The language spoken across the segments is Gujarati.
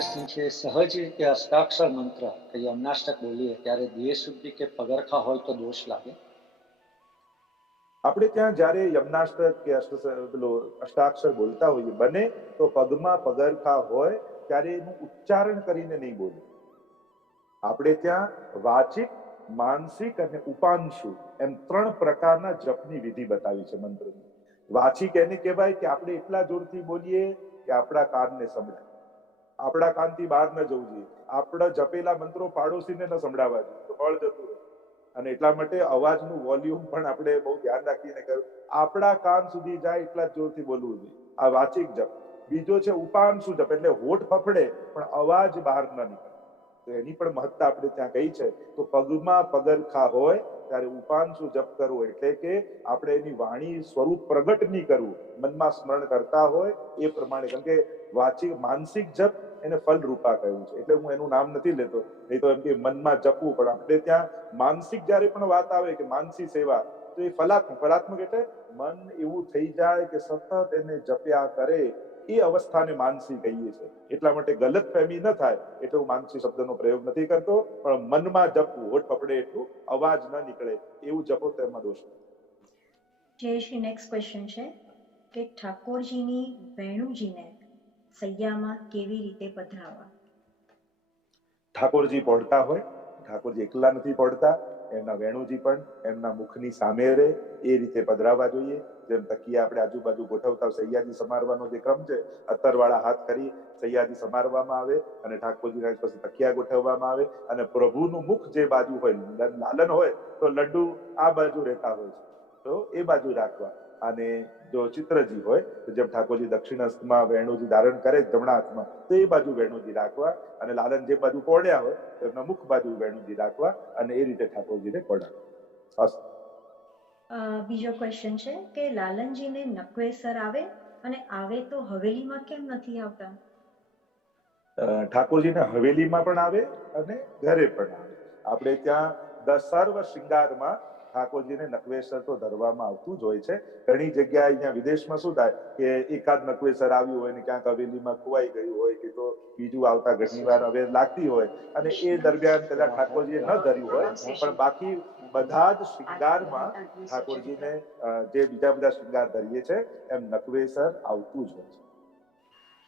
ક્વેશ્ચન છે, સહજ રીતે અષ્ટાક્ષર મંત્ર કે યમનાષ્ટક બોલીએ ત્યારે દેહ શુદ્ધિ કે પગરખા હોય તો દોષ લાગે? આપણે ત્યાં જ્યારે યમનાષ્ટક કે અષ્ટાક્ષર બોલતા હોઈએ, બને તો પગમાં પગરખા હોય ત્યારે એનું ઉચ્ચારણ કરીને નહીં બોલવું. આપણે ત્યાં વાચિક, માનસિક અને ઉપાંશુ એમ 3 પ્રકારના જપની વિધિ બતાવી છે મંત્રની. વાચિક એને કહેવાય કે આપણે એટલા જોરથી બોલીએ કે આપણા કાનને સંભળાય, આપણા કાનથી બહાર ન જવું જોઈએ, આપણા જપેલા મંત્રો પાડોશીને ન સંભળાવવા જોઈએ તો બળ જતું રહે. અને એટલા માટે અવાજનું વોલ્યુમ પણ આપણે બહુ ધ્યાન રાખીને કહ્યું, આપણા કાન સુધી જાય એટલા જ જોરથી બોલવું જોઈએ. આ વાચિક જપ. બીજો છે ઉપાંશુ જપ, એટલે હોઠ ફફડે પણ અવાજ બહાર ન નીકળે. તો એની પણ મહત્તા આપણે ત્યાં કહી છે. તો પગમાં પગરખા હોય ત્યારે ઉપાંશુ જપ કરવો, એટલે કે આપણે એની વાણી સ્વરૂપ પ્રગટ નહીં કરવું, મનમાં સ્મરણ કરતા હોય એ પ્રમાણે. કારણ કે વાચિક માનસિક જપ એને ફલરૂપા કહ્યું છે, એટલે હું એનું નામ નથી લેતો, નહીં તો એમ કે મનમાં જપવું. પણ આપણે ત્યાં માનસિક જ્યારે પણ વાત આવે કે માનસી સેવા, તો એ ફલાત્મક એટલે મન એવું થઈ જાય કે સતત એને જપ્યા કરે, એ અવસ્થાને માનસી કહીએ છીએ. એટલા માટે ગલત ફહેમી ન થાય એટલે હું માનસી શબ્દનો પ્રયોગ નથી કરતો, પણ મનમાં જપવું, હોઠ પકડે એટલું, અવાજ ન નીકળે એવું જપો તો એમાં દોષ નથી. જયેશજી, નેક્સ્ટ ક્વેશ્ચન છે કે ઠાકોરજીની વેણુજીને સૈયામાં કેવી રીતે પધરાવવા? ઠાકોરજી પહોંચતા હોય, ઠાકોરજી એકલા નથી પહોંચતા, એમના વેણુજી પણ એમના મુખની સામે રહે એ રીતે પધરાવવા જોઈએ. જેમ તકિયા આપણે આજુબાજુ ગોઠવતા સૈયાજી સમારવાનો જે ક્રમ છે, અત્તરવાળા હાથ કરી સૈયાજી સમારવામાં આવે અને ઠાકોરજીના પછી તકિયા ગોઠવવામાં આવે, અને પ્રભુનું મુખ જે બાજુ હોય, લાલન હોય તો લડ્ડુ આ બાજુ રહેતા હોય છે તો એ બાજુ રાખવા. અને જો ચિત્રજી હોય તો જેમ ઠાકોરજી દક્ષિણ હસ્તમાં વેણુજી ધારણ કરે જમણા હાથમાં, તો એ બાજુ વેણુજી રાખવા, અને લાલન જે બાજુ પોડ્યા હોય તો એમના મુખ બાજુ વેણુજી રાખવા, અને એ રીતે ઠાકોરજીને પોડાવવા. બીજો ક્વેશ્ચન છે કે લાલનજીને નકવેસર આવે, અને આવે તો હવેલીમાં કેમ નથી આવતા? ઠાકોરજીને હવેલીમાં પણ આવે અને ઘરે પણ આવે. આપણે ત્યાં સર્વ શૃંગારમાં ઠાકોરજીને નકવેસર તો ધરવામાં આવતું જ હોય છે. ઘણી જગ્યાએ અહીંયા વિદેશમાં શું થાય કે એકાદ નકવેસર આવ્યું હોય ને ક્યાંક હવેલીમાં ખોવાઈ ગયું હોય કે તો બીજું આવતા ઘણી વાર હવે લાગતી હોય, અને એ દરમિયાન કદાચ ઠાકોરજીએ ન ધર્યું હોય, પણ બાકી બધા જ શૃંગારમાં ઠાકોરજીને જે બીજા બધા શૃંગાર ધરીએ છે એમ નકવેસર આવતું જ હોય છે.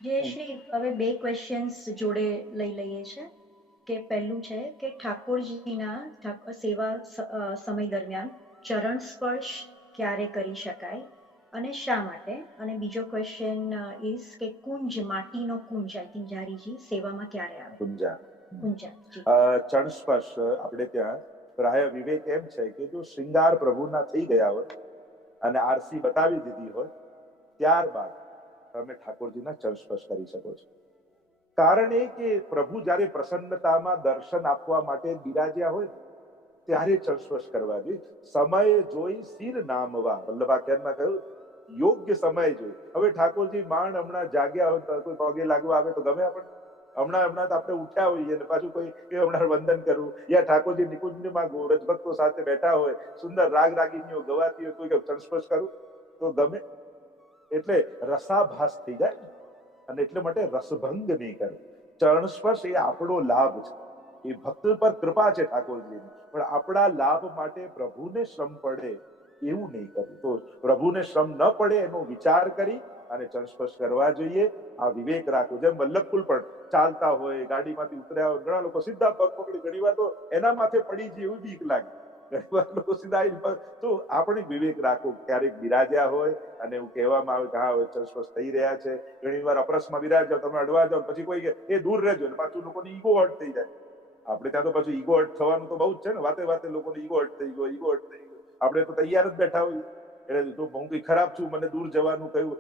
જયશ્રી, હવે 2 ક્વેશ્ચન્સ જોડે લઈ લઈએ છે. કે પહેલું છે કે ઠાકોરજીના સેવા સમય દરમિયાન ચરણ સ્પર્શ ક્યારે કરી શકાય અને શા માટે? અને બીજો ક્વેશ્ચન ઇઝ કે કુંજ, માટીનો કુંજ, આઈ થિંક જારીજી, સેવામાં ક્યારે આવે? કુંજા. ચરણ સ્પર્શ આપણે ત્યાં પ્રાય વિવેક એમ છે કે જો શૃંગાર પ્રભુના થઈ ગયા હોય અને આરસી બતાવી દીધી હોય, ત્યારબાદ તમે ઠાકોરજીના ચરણ સ્પર્શ કરી શકો છો. કારણ એ કે પ્રભુ જયારે પ્રસન્નતામાં દર્શન આપવા માટે બિરાજ્યા હોય ત્યારે ચરણ સ્પર્શ કરવા જોઈએ. સમય જોઈ સિર નામવા, વલ્લભાખ્યાનમાં કહ્યું યોગ્ય સમય જોઈ. હવે ઠાકોરજી માંડ હમણાં જાગ્યા હોય, કોઈ પગે લાગવા આવે તો ગમે આપણે? હમણાં તો આપણે ઉઠ્યા હોઈએ ને પાછું કોઈ હમણાં વંદન કરવું, યા ઠાકોરજી નિકુંજમાં રજભક્તો સાથે બેઠા હોય, સુંદર રાગ રાગીનીઓ ગવાતી હોય, કોઈ ચરણ સ્પર્શ કરવું તો ગમે? એટલે રસાભાસ થઈ જાય, અને એટલે માટે રસભંગ નહીં કરવું. ચરણ સ્પર્શ એ આપણો લાભ છે, એ ભક્ત પર કૃપા છે ઠાકોરજીની, પણ આપણા લાભ માટે પ્રભુને શ્રમ પડે એવું નહીં કરવું. તો પ્રભુને શ્રમ ન પડે એનો વિચાર કરી અને ચરણ સ્પર્શ કરવા જોઈએ. આ વિવેક રાખવું. જેમ વલ્લભકુલ પણ ચાલતા હોય, ગાડીમાંથી ઉતર્યા હોય, ઘણા લોકો સીધા પગ પકડી, ઘણી વાર તો એના માથે પડી જાય એવું બીક લાગે, ઘણી વાર લોકો સીધા. તો આપણે વિવેક રાખવું. ક્યારેક બિરાજ્યા હોય અને એવું કહેવામાં આવે કે હા હવે ચરણ સ્પર્શ થઈ રહ્યા છે, ઘણી વાર અપરસમાં બિરાજ જાવ, તમે અડવા જાવ, પછી કોઈ કે એ દૂર રહેજો, એટલે પાછું લોકોની ઈગો હર્ટ થઈ જાય. આપણે ત્યાં તો પાછું ઈગો હર્ટ થવાનું તો બહુ જ છે ને, વાતે વાતે લોકોને ઈગો હર્ટ થઈ ગયો, ઈગો હર્ટ થઈ ગયો. આપણે તો તૈયાર જ બેઠા હોઈએ, એટલે તો હું કઈ ખરાબ છું, મને દૂર જવાનું કહ્યું.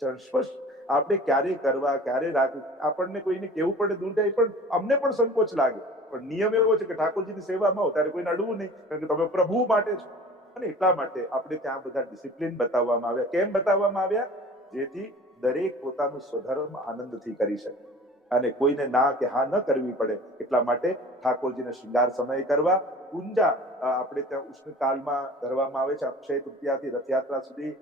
ચરણ સ્પર્શ આપણે ક્યારે કરવા, ક્યારે રાખવું, આપણને કોઈને કેવું પડે દૂર જાય, પણ અમને પણ સંકોચ લાગે, પણ નિયમ એવો છે કે ઠાકોરજીની સેવામાં હો ત્યારે કોઈને અડવું નહીં, કારણ કે તમે પ્રભુ માટે છો. અને એટલા માટે આપણે ત્યાં બધા ડિસિપ્લિન બતાવવામાં આવ્યા. કેમ બતાવવામાં આવ્યા? જેથી દરેક પોતાનું સ્વધર્મ આનંદથી કરી શકે અને કોઈને ના કે હા ન કરવી પડે. એટલા માટે ઠાકોરજીને શૃંગાર સમય કરવા. કુંજા આપણે ત્યાં ઉષ્ણકાળમાં ધરવામાં આવે છે. અક્ષય તૃતીયાથી રથયાત્રા સુધી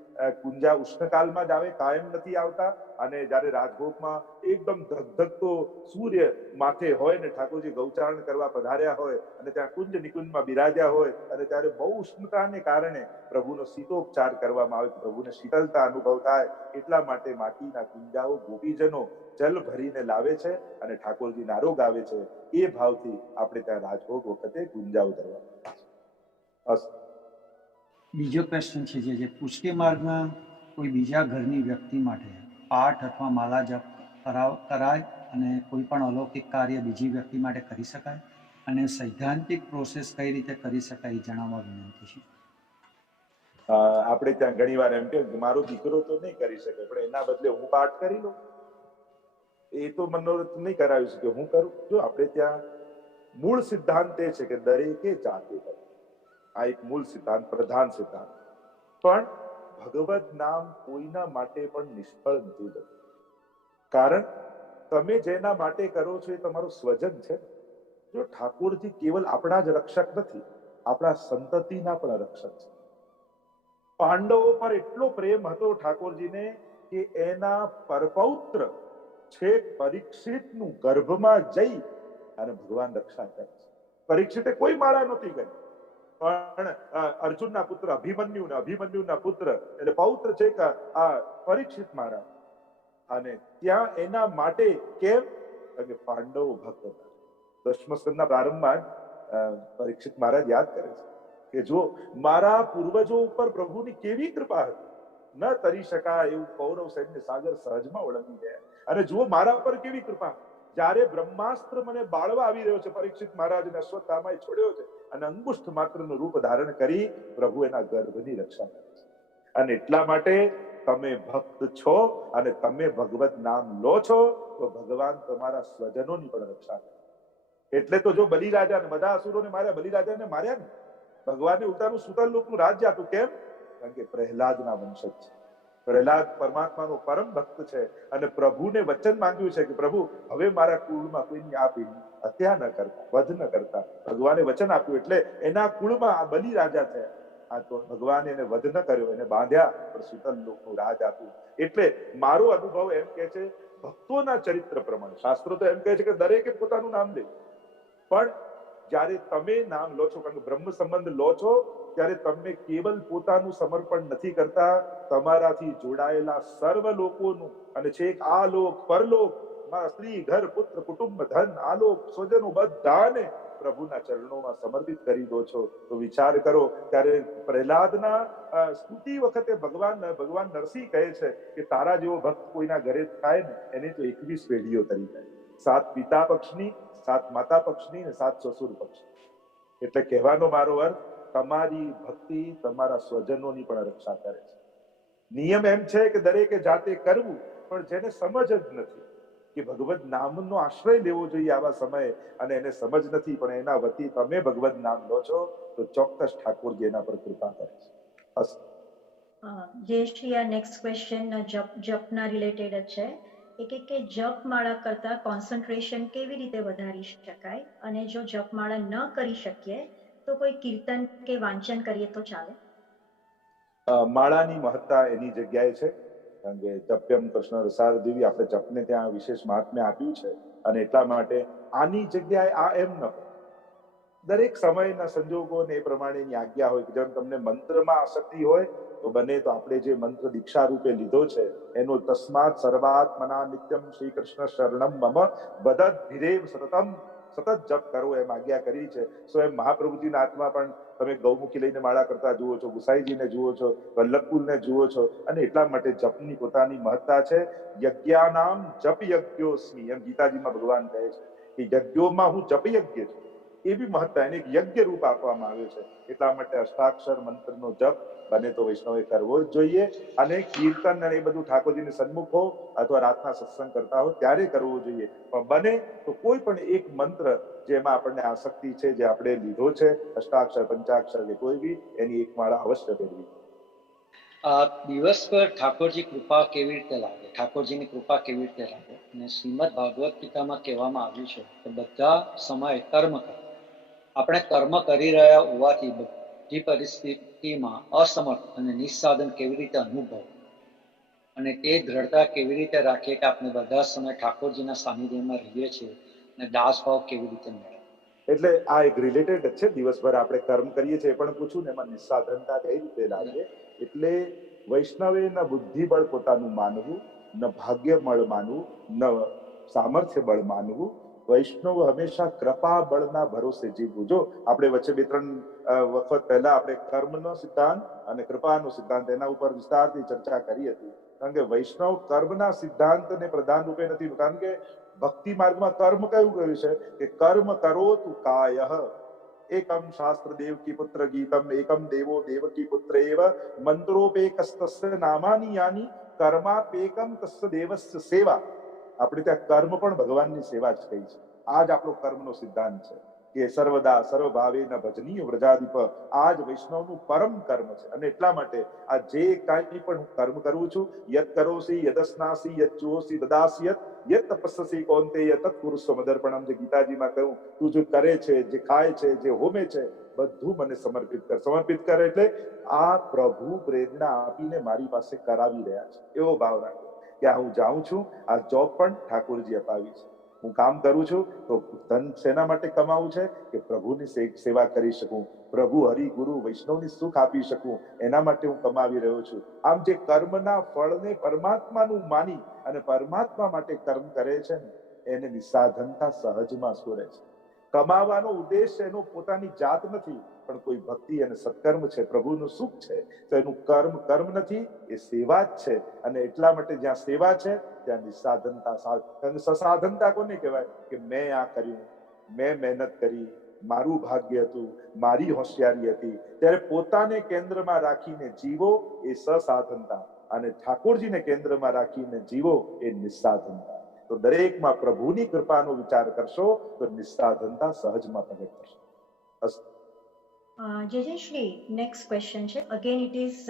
કુંજા ઉષ્ણકાળમાં જ આવે, કાયમ નથી આવતા. અને જયારે રાજભોગમાં એકદમ ધગધગતો સૂર્ય માથે હોય ને ઠાકોરજી ગૌચારણ કરવા પધાર્યા હોય અને ત્યાં કુંજ નિકુંજમાં બિરાજ્યા હોય અને ત્યારે બહુ ઉષ્ણતાને કારણે પ્રભુનો શીતોપચાર કરવામાં આવે, પ્રભુને શીતળતા અનુભવ થાય. એટલા માટે માટીના કુંજાઓ ગોપીજનો જલ ભરીને લાવે છે અને ઠાકોરજી નારો ગાવે છે. એ ભાવથી આપણે ત્યાં રાજભોગ વખતે કુંજાઓ ધરવામાં આવે છે. બીજો પ્રશ્ન છે જે પુષ્ટિ માર્ગમાં કોઈ બીજા ઘરની વ્યક્તિ માટે પાઠ અથવા માલા જપ કરાય અને કોઈ પણ અલૌકિક કાર્ય બીજી વ્યક્તિ માટે કરી શકાય, અને સૈદ્ધાંતિક પ્રોસેસ કઈ રીતે કરી શકાય એ જણાવવા વિનંતી છે. આપણે ત્યાં ઘણી વાર એમ કે મારો દીકરો તો નહીં કરી શકે, પણ એના બદલે હું પાઠ કરી લઉં, એ તો મનોરથ નહીં કરાવી શકે, હું કરું. જો આપણે ત્યાં મૂળ સિદ્ધાંત એ છે કે દરેકે જાતે કરે. આ એક મૂળ સિદ્ધાંત, પ્રધાન સિદ્ધાંત. પણ ભગવત નામ કોઈના માટે પણ નિષ્ફળ નથી જતું. કારણ તમે જેના માટે કરો છો એ તમારો સ્વજન છે. જો ઠાકોરજી કેવલ આપણા જ રક્ષક નથી, આપણા સંતતિના પણ રક્ષક છે. પાંડવો પર એટલો પ્રેમ હતો ઠાકોરજીને કે એના પરપૌત્ર છે પરીક્ષિતનું ગર્ભમાં જઈ અને ભગવાન રક્ષા કરે છે. પરીક્ષિતે કોઈ માળા નહોતી કરી, પણ અર્જુનના પુત્ર અભિમન્યુના પુત્ર એટલે પૌત્ર છે કે આ પરીક્ષિત મહારાજ. અને ત્યાં એના માટે કેમ? કે પાંડવો ભક્ત હતા. દસમા સ્કંદના પ્રારંભમાં પરીક્ષિત મહારાજ યાદ કરે છે કે જો મારા પૂર્વજો ઉપર પ્રભુની કેવી કૃપા હતી, ન તરી શકાય એવું કૌરવ સૈન્ય સાગર સહજમાં ઓળંગી ગયા. અને જુઓ મારા ઉપર કેવી કૃપા. જ્યારે બ્રહ્માસ્ત્ર મને બાળવા આવી રહ્યો છે, પરીક્ષિત મહારાજને અશ્વત્થામાએ છોડ્યો છે અને અંગુષ્ઠ માત્રનું રૂપ ધારણ કરી પ્રભુ એના ગર્ભની રક્ષા કરે છે. અને એટલા માટે તમે ભક્ત છો અને તમે ભગવત નામ લો છો તો ભગવાન તમારા સ્વજનોની પણ રક્ષા કરે. એટલે તો જો બલિરાજાને બધા અસુરોને માર્યા, બલિરાજાને માર્યા ને, ભગવાને ઉલટાનું સુતલ લોકનું રાજ્ય આપ્યું. કેમ? કારણ કે પ્રહલાદના વંશજ છે. પ્રહલાદ પરમાત્માનો પરમ ભક્ત છે અને પ્રભુને વચન માંગ્યું છે કે પ્રભુ હવે મારા કુળમાં કોઈની આ પેઢી હત્યા ન કરતા, વધ ન કરતા. ભગવાને વચન આપ્યું એટલે એના કુળમાં આ બલિ રાજા છે. આ તો ભગવાને એને વધ ન કર્યો, એને બાંધ્યા પણ સુતલ લોકનું રાજ આપ્યું. એટલે મારો અનુભવ એમ કે છે ભક્તોના ચરિત્ર પ્રમાણે. શાસ્ત્રો તો એમ કહે છે કે દરેકે પોતાનું નામ લે, પણ જ્યારે તમે નામ લો છો, કારણ કે બ્રહ્મ સંબંધ લો છો, ત્યારે તમે કેવલ પોતાનું સમર્પણ નથી કરતા, તમારાથી જોડાયેલા સર્વ લોકોનું અને છેક આ લોક પરલોક, સ્ત્રી ઘર પુત્ર કુટુંબ ધન આલોક સ્વજનો બધાને પ્રભુના ચરણોમાં સમર્પિત કરી દો છો. તો વિચાર કરો, ત્યારે પ્રહલાદના સ્તુતિ વખતે ભગવાન નરસિંહ કહે છે કે તારા જેવો ભક્ત કોઈના ઘરે થાય ને એને તો 21 પેઢીઓ તરી જાય. 7 પિતા પક્ષની, 7 માતા પક્ષની અને 7 સસુર પક્ષની. એટલે કહેવાનો મારો અર્થ, તમારી ભક્તિ તમારા સ્વજનોની પણ રક્ષા કરે છે. નિયમ એમ છે કે દરેકે જાતે કરવું, પણ જેને સમજ જ નથી કે ભગવત નામનો આશ્રય લેવો જોઈએ આવા સમયે, અને એને સમજ નથી, પણ એના વતી તમે ભગવત નામ લો છો તો ચોક્કસ ઠાકોરજી એના પર કૃપા કરે છે. જયશ્રી, આ નેક્સ્ટ ક્વેશ્ચન જપના રિલેટેડ જ છે. કે જપ માળા કરતા કોન્સન્ટ્રેશન કેવી રીતે વધારી શકાય, અને જો જપ માળા ન કરી શકીએ તો કોઈ કીર્તન કે વાંચન કરીએ તો ચાલે? માળાની મહત્તા એની જગ્યાએ છે, કારણ કે જપ્યમ કૃષ્ણ રસાર દેવી, આપણે જપને ત્યાં વિશેષ મહાત્મ્ય આપ્યું છે. અને એટલા માટે આની જગ્યાએ આ એમ ન હોય. દરેક સમયના સંજોગોને એ પ્રમાણેની આજ્ઞા હોય કે જેમ તમને મંત્રમાં આસક્તિ હોય તો બને તો આપણે જે મંત્ર દીક્ષા રૂપે લીધો છે એનો તસ્માત સર્વાત્મના નિત્યમ શ્રી કૃષ્ણ શરણમ મમ વદત ધીરેવ સતતમ, સતત જપ કરો એમ આજ્ઞા કરી છે. સ્વયં મહાપ્રભુજીના આત્મા પણ તમે ગૌમુખી લઈને માળા કરતા જુઓ છો, ગુસાઈજીને જુઓ છો, વલ્લભપુરને જુઓ છો. અને એટલા માટે જપની પોતાની મહત્તા છે. યજ્ઞાનામ જપ યજ્ઞોસ્મિ એમ ગીતાજીમાં ભગવાન કહે છે કે યજ્ઞોમાં હું જપ યજ્ઞ છું. એવી મહત્તા, એને એક યજ્ઞ રૂપ આપવામાં આવ્યું છે. એટલા માટે અષ્ટાક્ષર મંત્રનો જપ બને તો વૈષ્ણવે કરવો જ જોઈએ. અને કીર્તન અને એ બધું ઠાકોરજીની સન્મુખ હો અથવા રાતના સત્સંગ કરતા હો ત્યારે કરવું જોઈએ. પણ બને તો કોઈ પણ એક મંત્ર જેમાં આપણને આસક્તિ છે, જે આપણે લીધો છે, અષ્ટાક્ષર પંચાક્ષર કે કોઈ બી, એની એક માળા અવશ્ય કરવી. દિવસ પર ઠાકોરજી કૃપા કેવી રીતે લાગે, ઠાકોરજીની કૃપા કેવી રીતે લાગે? અને શ્રીમદ ભાગવત ગીતામાં કહેવામાં આવ્યું છે કે બધા સમય કર્મ કરો. આપણે કર્મ કરી રહ્યા હોવાથી બધી પરિસ્થિતિમાં અસમર્થ અને નિસ્સાધન કેવી રીતે અનુભવ અને તે દ્રઢતા કેવી રીતે રાખીએ કે આપણે બધા સમય ઠાકોરજીના સાનિધ્યમાં રહીએ છીએ અને દાસભાવ કેવી રીતે મળે. એટલે આ એક રિલેટેડ જ છે. દિવસભર આપણે કર્મ કરીએ છીએ પણ પૂછું ને એમાં નિસ્સાધનતા કઈ રીતે લાગે. એટલે વૈષ્ણવે ન બુદ્ધિબળ પોતાનું માનવું, ન ભાગ્યબળ માનવું, ન સામર્થ્ય બળ માનવું. વૈષ્ણવ હંમેશા કૃપા બળના ભરોસે જીવવું. જો આપણે વચ્ચે 2-3 વખત પહેલા આપણે કર્મનો સિદ્ધાંત અને કૃપાનો સિદ્ધાંત એના ઉપર વિસ્તારથી ચર્ચા કરી હતી. કારણ કે વૈષ્ણવ કર્મના સિદ્ધાંતને પ્રધાન રૂપે નથી. કારણ કે ભક્તિ માર્ગમાં કર્મ કયું કહ્યું છે કે કર્મ કરો તું કાયઃ એકમ શાસ્ત્ર દેવકી પુત્ર ગીતમ એકમ દેવો દેવકી પુત્ર એવ મંત્રોપેકસ્તસ્ય નામાની યાની કર્માપેકમ તસ્ય દેવસ્ય સેવા. આપણે ત્યાં કર્મ પણ ભગવાનની સેવા જ કહી છે. આ જ આપણો કર્મનો સિદ્ધાંત છે કે સર્વદા સર્વભાવેન ભજનીય વ્રજાધિપ. આ જ વૈષ્ણવનું પરમ કર્મ છે. અને એટલા માટે આ જે કાંઈ પણ હું કર્મ કરું છું, યત કરોસી યદસ્નાસી યત જોસી દદાસી યત તપસ્સી કૌંતેય તત્પુરુષ મદર્પણમ. જે ગીતાજીમાં કહ્યું, તું જે કરે છે, જે ખાય છે, જે હોમે છે, બધું મને સમર્પિત કર. સમર્પિત કરે એટલે આ પ્રભુ પ્રેરણા આપીને મારી પાસે કરાવી રહ્યા છે એવો ભાવ રાખો કે આ હું જાઉં છું, આ જોબ પણ ઠાકોરજી અપાવી છે. હું કામ કરું છું તો ધન શેના માટે કમાવું છે કે પ્રભુની સેવા કરી શકું, પ્રભુ હરિ ગુરુ વૈષ્ણવની સુખ આપી શકું, એના માટે હું કમાવી રહ્યો છું. આમ જે કર્મના ફળને પરમાત્માનું માની અને પરમાત્મા માટે કર્મ કરે છે ને એને નિસ્સાધનતા સહજમાં સ્ફુરે છે. કમાવાનો ઉદ્દેશ એનો પોતાની જાત નથી, પણ કોઈ ભક્તિ અને સત્કર્મ છે, પ્રભુનું સુખ છે, તો એનું કર્મ નથી, એ સેવા જ છે. અને એટલા માટે જ્યાં સેવા છે ત્યાં નિસ્સાધનતા. સસાધનતા કોને કહેવાય કે મેં આ કર્યું, મેં મહેનત કરી, મારું ભાગ્ય હતું, મારી હોશિયારી હતી. ત્યારે પોતાને કેન્દ્રમાં રાખીને જીવો એ સસાધનતા, અને ઠાકોરજીને કેન્દ્રમાં રાખીને જીવો એ નિસ્સાધનતા. તો દરેકમાં પ્રભુની કૃપાનો વિચાર કરશો તો નિસ્સાધનતા સહજમાં પ્રગટ થશે. જે શ્રી નેક્સ્ટ ક્વેશ્ચન છે. અગેન ઇટ ઇઝ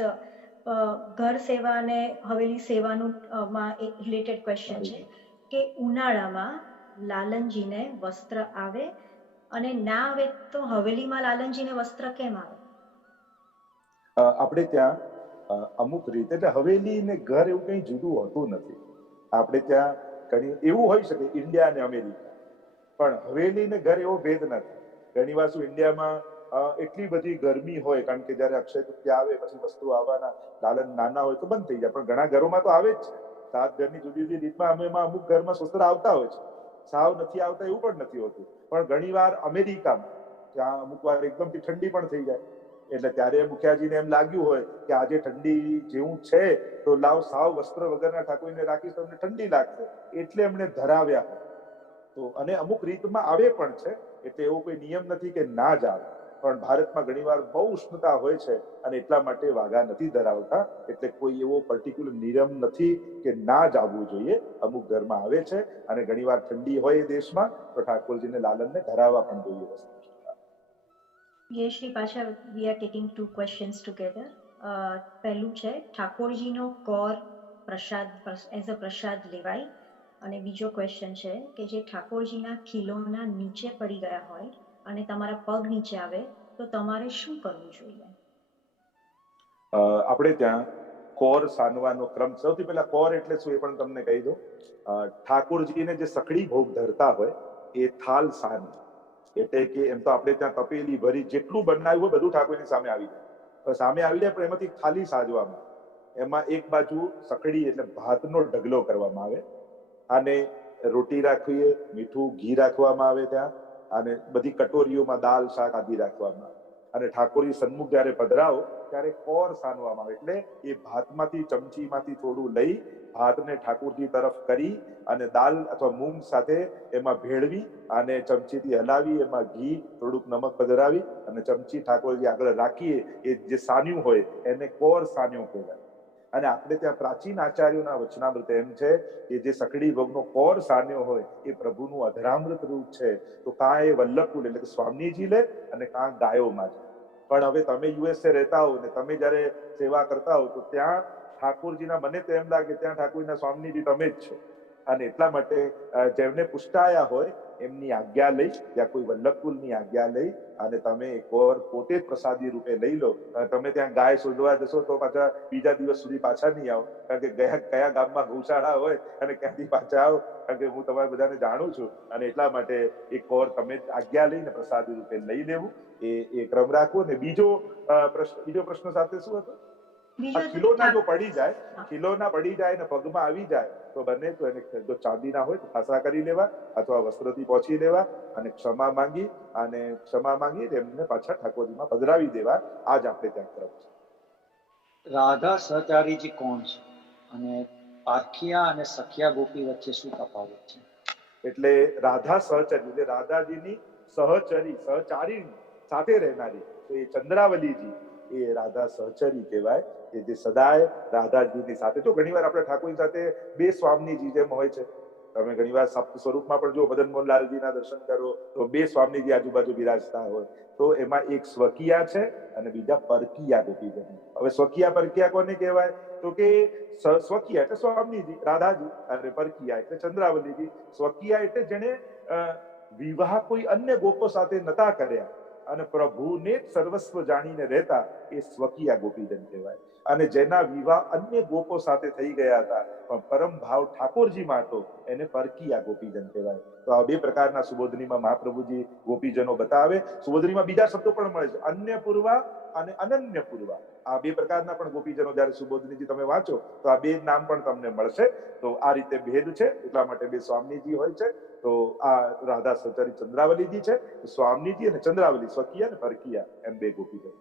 ઘર સેવા અને હવેલી સેવાનું માં રિલેટેડ ક્વેશ્ચન છે કે ઉનાળામાં લાલનજીને વસ્ત્ર આવે અને ના આવે તો હવેલીમાં લાલનજીને વસ્ત્ર કેમ આવે? આપણે ત્યાં અમુક રીતે, એટલે હવેલી ને ઘર એવું કઈ જુદું હોતું નથી. આપણે ત્યાં ઘણી એવું હોઈ શકે ઇન્ડિયા અને અમેરિકા, પણ હવેલી ને ઘર એવો ભેદ નથી. ઘણી વાર શું ઇન્ડિયામાં એટલી બધી ગરમી હોય, કારણ કે જયારે અક્ષય તૃતીયા આવે પછી વસ્તુ આવવાના લાલન નાના હોય તો બંધ થઈ જાય, પણ ઘણા ઘરોમાં તો આવે જ છે. 7 ઘરની જુદી જુદી રીતમાં અમે અમુક ઘરમાં વસ્ત્ર આવતા હોય છે. સાવ નથી આવતા એવું પણ નથી હોતું. પણ ઘણી વાર અમેરિકામાં ત્યાં અમુક વાર એકદમથી ઠંડી પણ થઈ જાય, એટલે ત્યારે મુખિયાજીને એમ લાગ્યું હોય કે આજે ઠંડી જેવું છે તો લાવ સાવ વસ્ત્ર વગરના ઠાકોરને રાખીશ તો અમને ઠંડી લાગશે, એટલે એમણે ધરાવ્યા હોય. તો અને અમુક રીતમાં આવે પણ છે, એટલે એવો કોઈ નિયમ નથી કે ના જ આવે. પણ ભારતમાં ઘણીવાર બહુ ઉષ્ણતા હોય છે અને એટલા માટે વાઘા નથી ધરાવતા, એટલે કોઈ એવો પર્ટિક્યુલર નિયમ નથી કે ના જ આવવું જોઈએ. અમુક ઘરમાં આવે છે અને ઘણીવાર ઠંડી હોય દેશમાં તો ઠાકોરજીને લાલનને ધરાવવા પણ જોઈએ વસ્તુ. યશ્રી, પાછા we are taking 2 questions together. પહેલું છે ઠાકોરજીનો કોર પ્રસાદ એઝ અ પ્રસાદ લેવાય, અને બીજો ક્વેશ્ચન છે કે જે ઠાકોરજીના ખીલોના નીચે પડી ગયા હોય અને તમારા પગ નીચે આવે તો તમારે શું કરવું જોઈએ? આપણે ત્યાં કોર સાનવાનો ક્રમ, સૌથી પહેલા કોર એટલે શું એ પણ તમને કહી દઉં. ઠાકોરજીને જે સકડી ભોગ ધરતા હોય એ થાલ સાન, એટલે કે એમ તો આપણે ત્યાં તપેલી ભરી જેટલું બનાવ્યું હોય બધું ઠાકોરની સામે આવી જાય. સામે આવી જાય પણ એમાંથી ખાલી સાજવામાં, એમાં એક બાજુ સકડી એટલે ભાતનો ઢગલો કરવામાં આવે, અને રોટી રાખીએ, મીઠું ઘી રાખવામાં આવે ત્યાં, અને બધી કટોરીઓમાં દાલ શાક આદિ રાખવામાં આવે. અને ઠાકોરજી સન્મુખ જયારે પધરાવો ત્યારે કોર સાનવામાં આવે, એટલે એ ભાતમાંથી ચમચીમાંથી થોડું લઈ ભાતને ઠાકોરજી તરફ કરી અને દાલ અથવા મૂંગ સાથે એમાં ભેળવી અને ચમચીથી હલાવી, એમાં ઘી થોડુંક નમક પધરાવી અને ચમચી ઠાકોરજી આગળ રાખીએ, એ જે સાન્યું હોય એને કોર સાન્યું કહેવાય. અને આપણે ત્યાં પ્રાચીન આચાર્યોના વચનામૃત એમ છે કે જે સકડી ભોગનો કોર સાન્યો હોય એ પ્રભુનું અધરામૃત રૂપ છે. તો કાં એ વલ્લભકુલ એટલે કે સ્વામીજી લે અને કાં ગાયોમાં જાય. પણ હવે તમે યુએસએ રહેતા હો ને તમે જયારે સેવા કરતા હો તો ત્યાં ઠાકોરજીના, મને તો એમ લાગે ત્યાં ઠાકોરના સ્વામીજી તમે જ છો, અને એટલા માટે જેમને પુષ્ટાયા હોય એમની આજ્ઞા લઈ, ત્યાં કોઈ વલ્લભકુલની આજ્ઞા લઈ અને તમે એકવાર પોતે જ પ્રસાદી રૂપે લઈ લો. તમે ત્યાં ગાય શોધવા જશો તો પાછા બીજા દિવસ સુધી પાછા નહીં આવો, કારણ કે કયા ગામમાં ગૌશાળા હોય અને ક્યાંથી પાછા આવો, કારણ કે હું તમારે બધાને જાણું છું. અને એટલા માટે એકવાર તમે આજ્ઞા લઈને પ્રસાદી રૂપે લઈ લેવું, એ ક્રમ રાખવો. ને બીજો પ્રશ્ન સાથે શું હતો? ખીલોના જો પડી જાય, ખીલોના પડી જાય ને પગમાં આવી જાય તો બને તો એને જો ચાંદીના હોય તો ખાસા કરી લેવા અથવા વસ્ત્રથી પહોંચી લેવા અને ક્ષમા માંગી એમને પાછા ઠાકોરજીમાં પધરાવી દેવા. આ જ આપણે ત્યાં ક્રમ છે. રાધા સહચારીજી કોણ છે અને પારખિયા અને સખિયા ગોપી વચ્ચે શું તફાવત છે? એટલે રાધા સહચરી એટલે રાધાજીની સહચારી સાથે રહેનારી, તો એ ચંદ્રાવલીજી એ રાધા સહચરી કહેવાય, કે જે સદાય રાધાજીની સાથે. જો ઘણીવાર આપણે ઠાકોરજી સાથે બે સ્વામીજી જેમ હોય છે, તમે ઘણીવાર સપ્ત સ્વરૂપમાં પણ જો મદન મોહનલાલજીના દર્શન કરો તો બે સ્વામીજી આજુબાજુ બિરાજતા હોય, તો એમાં એક સ્વકીયા છે અને બીજા પરકીયા ગોપીજન. હવે સ્વકીયા પરકીયા કોને કહેવાય? તો કે સ્વકીયા એટલે સ્વામીજી રાધાજી અને પરકીયા એટલે ચંદ્રાવલીજી. સ્વકીયા એટલે જેને વિવાહ કોઈ અન્ય ગોપો સાથે નતા કર્યા અને પ્રભુને જ સર્વસ્વ જાણીને રહેતા, એ સ્વકીયા ગોપીજન કહેવાય. અને જેના વિવાહ અન્ય ગોપો સાથે થઈ ગયા હતા પણ પરમ ભાવ ઠાકોરજીમાં હતો, એને પરકીયા ગોપીજન કહેવાય. તો આ બે પ્રકારના સુબોધનીમાં મહાપ્રભુજી ગોપીજનો બતાવે. સુબોધનીમાં બીજા શબ્દો પણ મળે છે, અન્ય પૂર્વા અને અનન્ય પૂર્વા. આ બે પ્રકારના પણ ગોપીજનો જયારે સુબોધનીજી તમે વાંચો તો આ બે નામ પણ તમને મળશે. તો આ રીતે ભેદ છે, એટલા માટે બે સ્વામીજી હોય છે. તો આ રાધા સહચરી ચંદ્રાવલીજી છે, સ્વામીજી અને ચંદ્રાવલી સ્વકીયા અને પરકીયા એમ બે ગોપીજન.